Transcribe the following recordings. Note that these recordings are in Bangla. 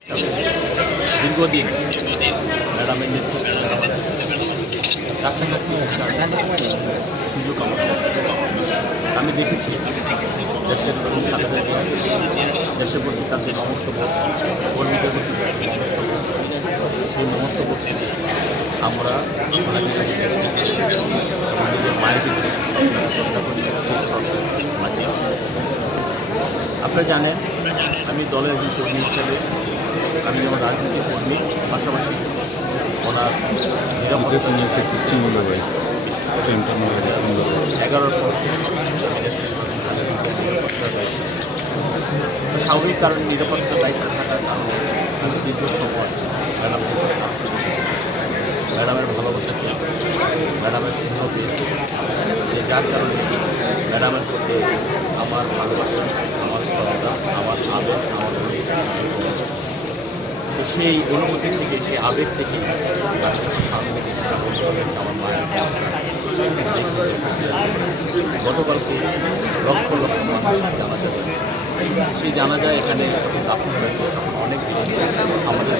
দীর্ঘদিন ম্যাডামের নেতৃত্বে কাছাকাছি সুযোগ আমি দেখেছি দেশের প্রতি তাদের দেশের প্রতি তাদের মমত্ববোধ কর্মীদের প্রতি সেই মমত্ববোধ আমরা নিজের মায়ের আপনারা জানেন আমি দলের একজন কর্মী হিসেবে আমি যেমন রাজনৈতিক কর্মী পাশাপাশি ওনার নিরাপত্তা নিয়ে একটা সিস্টেম হলো ভাই ট্রেনটা নিয়ে সুন্দর 11-র পর স্বাভাবিক কারণে নিরাপত্তার দায়িত্বে থাকার কারণে আমি দীর্ঘ সময় ম্যাডামের ভালোবাসা পেয়েছি, ম্যাডামের স্নেহ পেয়েছি, যে যার কারণে ম্যাডামের প্রতি আমার ভালোবাসা, আমার শ্রদ্ধা, আমার আবেগ, আমার তো সেই অনুভূতি থেকে, সেই আবেগ থেকে আমার মায়ের গতকালকে লক্ষ লক্ষ মানুষ জানাজা সেই জানাজা এখানে দাফন হয়েছে অনেক আমাদের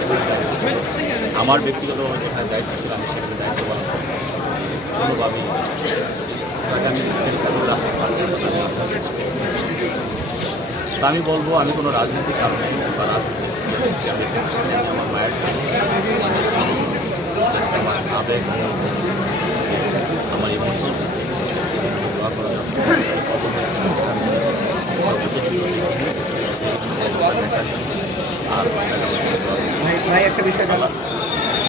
আমার ব্যক্তিগতভাবে যেখানে দায়িত্ব ছিল আমি সেখানে দায়িত্ব পালন করি কোনোভাবেই তাকে আমি চেষ্টা করে রাখতে পারছি তা আমি বলবো আমি কোনো রাজনৈতিক কারণে বা রাজনীতি আমার মায়ের আমার আবেগ আমার ইমোশন দোয়া করা আর ভাই একটা বিষয় জানা